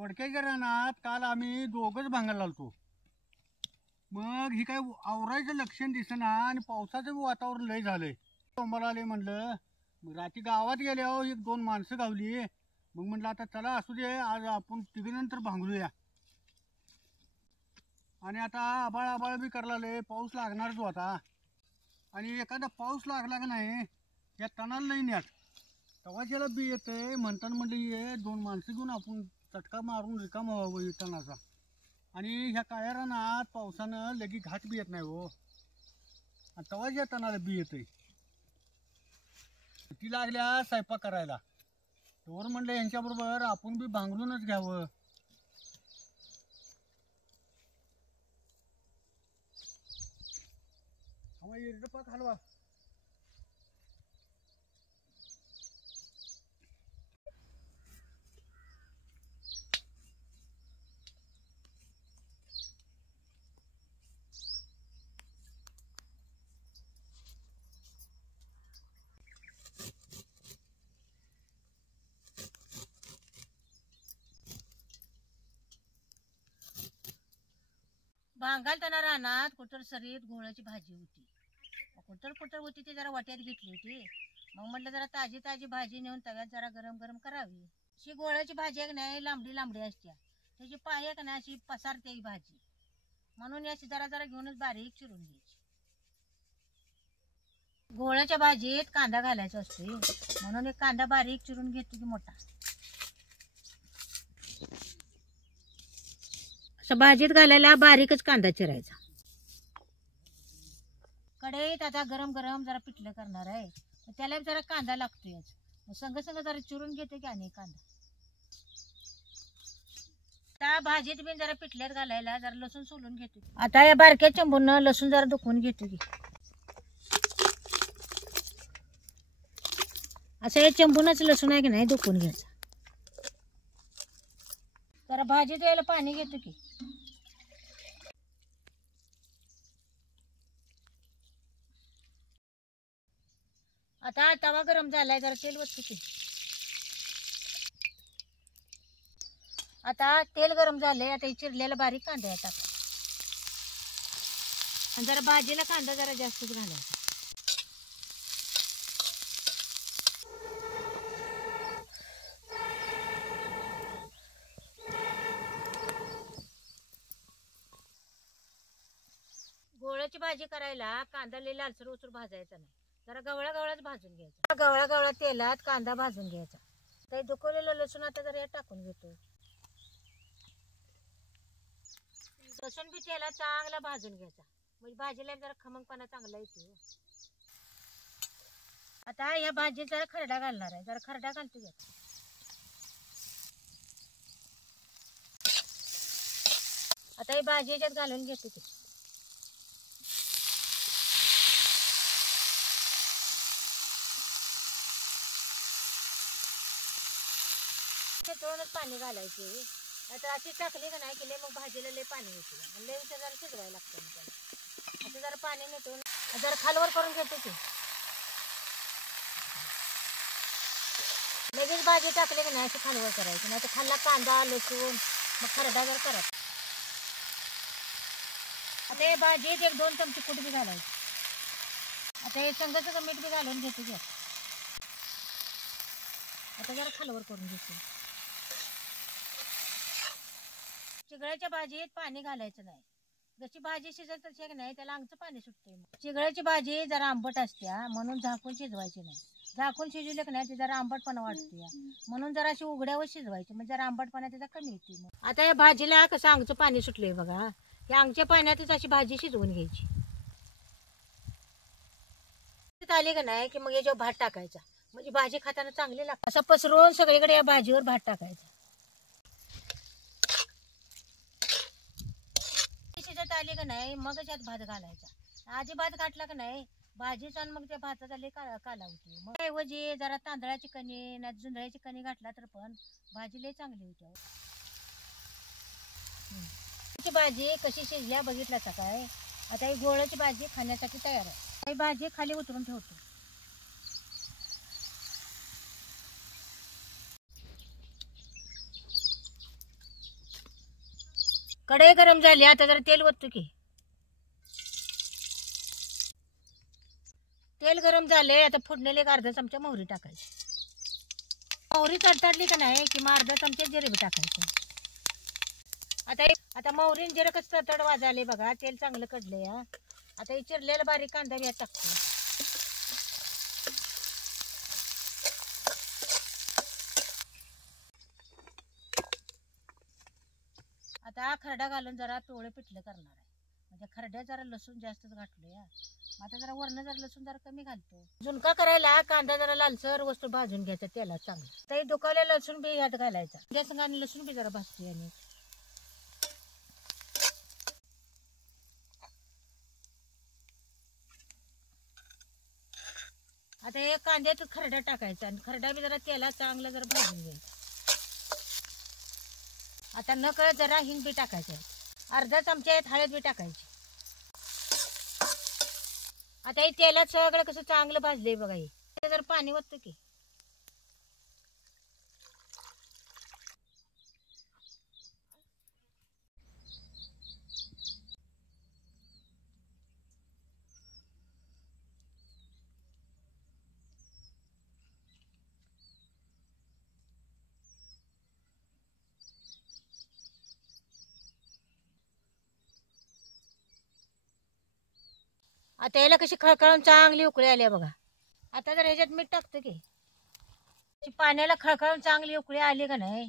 दोडक्याच्या रानात काल आम्ही दोघंच भांगायला आलतो. मग ही काय आवरायचं लक्षण दिसेना आणि पावसाचं वातावरण लय झालंय. मला आले म्हणलं, मग रात्री गावात गेल्यावर एक दोन माणसं गावली. मग म्हणलं आता चला असू दे, आज आपण तिघीनंतर भांगलूया. आणि आता आबाळ आबाळ बी करायला पाऊस लागणारच होता. आणि एखादा पाऊस लागला का नाही या तणाला नाही न्यात तेव्हा ज्याला बी येते म्हणताना म्हणलं ये दोन माणसं घेऊन आपण चटका मारून रिकामा व्हावं तणाचा. आणि ह्या काळ्या रानात पावसानं लगी घाट बी येत नाही हो. आणि तेव्हा ज्या तणाला बी येते ती लागल्या स्वयंपाक करायला. तोवर म्हणलं यांच्याबरोबर आपण बी भांगरूनच घ्यावं. हवा पाक हलवा. भांगालताना रानात कुटर सरीत घोळाची भाजी होती. कुटर होती ती जरा वाट्यात घेतली होती. मग म्हटलं जरा ताजी ताजी भाजी नेऊन तव्यात जरा गरम गरम करावी. अशी घोळाची भाजी एक नाही लांबडी लांबडी असते, त्याची पाय एक नाही अशी पसारते ही भाजी. म्हणून याची जरा जरा घेऊनच बारीक चिरून घ्यायची. घोळाच्या भाजीत कांदा घालायचा असतो, म्हणून एक कांदा बारीक चिरून घेतो की मोठा. भाजीत घालायला बारीकच कांदा चिरायचा. कढईत आता गरम गरम जरा पिठलं करणार आहे, त्याला जरा कांदा लागतोय. संग संग जरा चिरून घेते की आणि कांदा. त्या भाजीत बी जरा पिठल्यात घालायला जरा लसूण सोलून घेतो. आता या बारक्या चंबून लसूण जरा दुखवून घेतो की. असं या चंबूनच लसूण आहे की नाही दुखवून घ्यायचा. जरा भाजीत यायला पाणी घेतो की. आता तवा गरम झालाय, जरा तेल वततो की. आता तेल गरम झालंय, आता चिरलेला बारीक कांदा टाका. आणि जरा भाजीला कांदा जरा जास्तच घालायचा. घोळाची भाजी करायला कांदा लई लालसर उचर भाजायचा नाही, जरा गवळा गवळाच भाजून घ्यायचा. गवळा गवळा तेलात कांदा भाजून घ्यायचा. काही दुखवलेलं लसूण आता जरा टाकून घेतो. लसूण बी तेलात चांगला भाजून घ्यायचा, म्हणजे भाजीला जरा खमंगपणा चांगला येतो. आता या भाजीत जरा खरडा घालणार आहे, जरा खरडा घालतो घ्यायचा. आता ही भाजी याच्यात घालून घेतो की. पाणी घालायचे. आता अशी टाकली का नाही की मग भाजीला लय पाणी येते, लय जरा शिजवायला लागतं. आता जरा पाणी नेतो, जरा खालवर करून घेतो की. लगेच भाजी टाकली का नाही अशी खालवर करायची, नाही तर खाल्ला कांदा लसूण मग खरडा जर करायचा. आता हे भाजीत एक दोन चमचे कूट बी घालायची. आता हे संगचं मीठ बी घालून घेतो घ्या. आता जरा खालवर करून घेतो. चिगळ्याच्या भाजीत पाणी घालायचं नाही, जशी भाजी शिजत तशी नाही त्याला अंगचं पाणी सुटते. चिगळ्याची भाजी जरा आंबट असत्या, म्हणून झाकून शिजवायची नाही. झाकून शिजवले का नाही ते जरा आंबटपणा वाटते, म्हणून जरा अशी उघड्यावर शिजवायची, म्हणजे जरा आंबटपणा त्याचा कमी येते. आता या भाजीला कसं अंगचं पाणी सुटलंय बघा, या अंगच्या पाण्यातच अशी भाजी शिजवून घ्यायची. आली का नाही की मग याच्यावर भात टाकायचा, म्हणजे भाजी खाताना चांगली लागते. असं पसरवून सगळीकडे या भाजीवर भात टाकायचा. शिजत आली का नाही मग यात भात घालायचा. आधी भात घातला का नाही भाजीचा मग त्या भाताचा लय काला होती. मग ऐवजी जरा तांदळाची कणी नाही जुंधळ्याची कणी घातला तर पण भाजी लय चांगली होती. भाजी कशी शिजल्या बघितला सकाळी. आता ही घोळाची भाजी खाण्यासाठी तयार आहे. ही भाजी खाली उतरून ठेवतो. कढई गरम झाली, आता जरा तेल ओततो की. तेल गरम झाले, आता फोडणीला एक अर्धा चमचा मोहरी टाकायची. मोहरी तडतडली का नाही की मग अर्धा चमचा जिरे बी टाकायचं. आता मोहरी जिरे कसं तडतड वाजाले बघा, तेल चांगलं कडलंय. आता हे चिरलेला बारीक कांदा बी टाकतो. आता खरडा घालून जरा पिवळं पिठलं करणार आहे. म्हणजे खरड्यात जरा लसूण जास्तच घातलोय. आता जरा वरण जरा लसूण जरा कमी घालतो. झुणका करायला कांदा जरा लालसर वस्तू भाजून घ्यायचा तेलात चांगलं. तर दुखावलेला लसूण बी यात घालायचा. जास्त आणि लसूण बी जरा भाजतोय. आणि आता हे कांद्यात खरडा टाकायचा आणि खरडा बी जरा तेलात चांगला जरा भाजून घ्यायचा. आता न कळत जरा हिंग बी टाकायचं. अर्धा चमचा हळद बी टाकायची. आता हे तेलात सगळं कसं चांगलं भाजलंय बघा. हे जर पाणी ओततो की. आता याला कशी खळखळून चांगली उकळी आली बघा. आता जर ह्याच्यात मीठ टाकतो की. पाण्याला खळखळून चांगली उकळी आली का नाही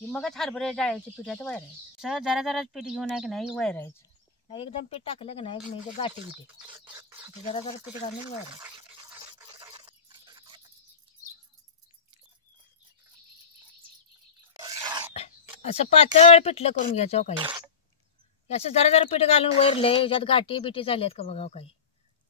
की मगच हरभरे डाळीच्या पिठात वैरायचं. सहज जरा जरा पीठ घेऊन आहे की नाही वैरायचं. एकदम पीठ टाकलं की नाही म्हणजे गाठी बिठी जरा जरा पीठ घालून वैरायचं. असं पातळ पिठलं करून घ्यायचं काही. असं जरा जरा पीठ घालून वैरले याच्यात गाठी बिठी झाल्यात का बघा काही.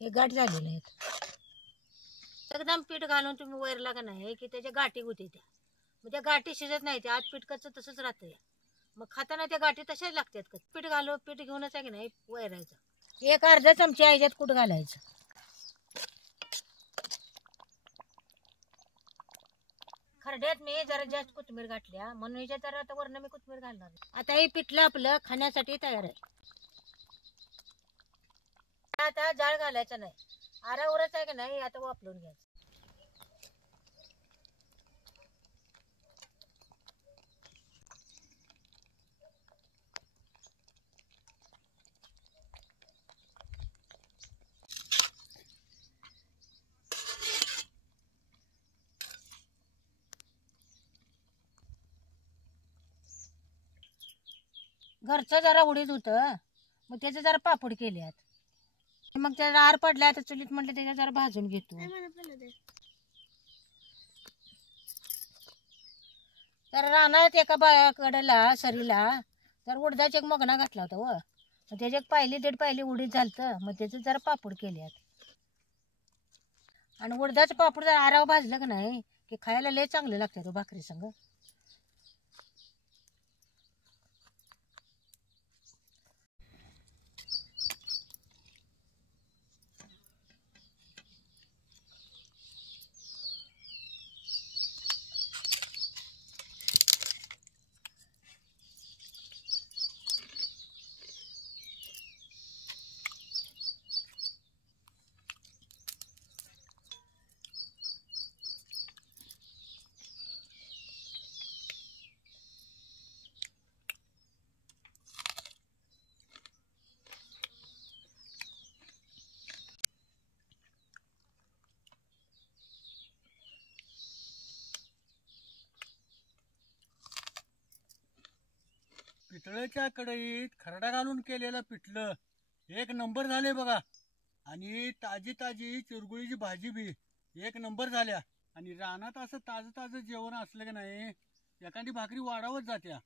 हे गाठ झालेले आहेत. एकदम पीठ घालून तुम्ही वैरला का नाही की त्याच्या गाठी होते त्या. मग त्या गाठी शिजत नाही. त्या आत पीठ कच्चं तसंच राहतं. मग खाताना त्या गाठी तशाच लागतात. का पीठ पीठ घेऊनच आहे की नाही वैरायचं. एक अर्धा चमचा ह्याच्यात कूट घालायचं. खरड्यात मी जरा जास्त कोथिंबीर घातल्या म्हणून ह्याच्यात जरा आता वरण मी कोथिंबीर घालणार. आता हे पिठलं आपलं खाण्यासाठी तयार आहे. आता जाळ घालायचा नाही. आरावरच आहे की नाही आता वापरून घ्यायचं. घरचं जरा उडीद होतं मग त्याचे जरा पापड केल्यात. मग त्याला आर पडला आता चुलीत म्हटलं त्याच्या जरा भाजून घेतो. तर रानात एका कडेला सरीला तर उडदाचा एक मगना घातला होता. व मग त्याच्या पाहिली दीड पाहिली उडीद झालतं. मग त्याचे जरा पापड केल्यात. आणि उडदाचं पापड जर आराव भाजलं का नाही की खायला लय चांगलं लागतं तो भाकरी संग. पितळेच्या कढईत खरडा घालून केलेलं पिठलं एक नंबर झाले बघा. आणि ताजी ताजी चिरगुळीची भाजी बी एक नंबर झाल्या. आणि रानात असं ताजं ताजं जेवण असलं की नाही एखादी भाकरी वाढावत जात्या.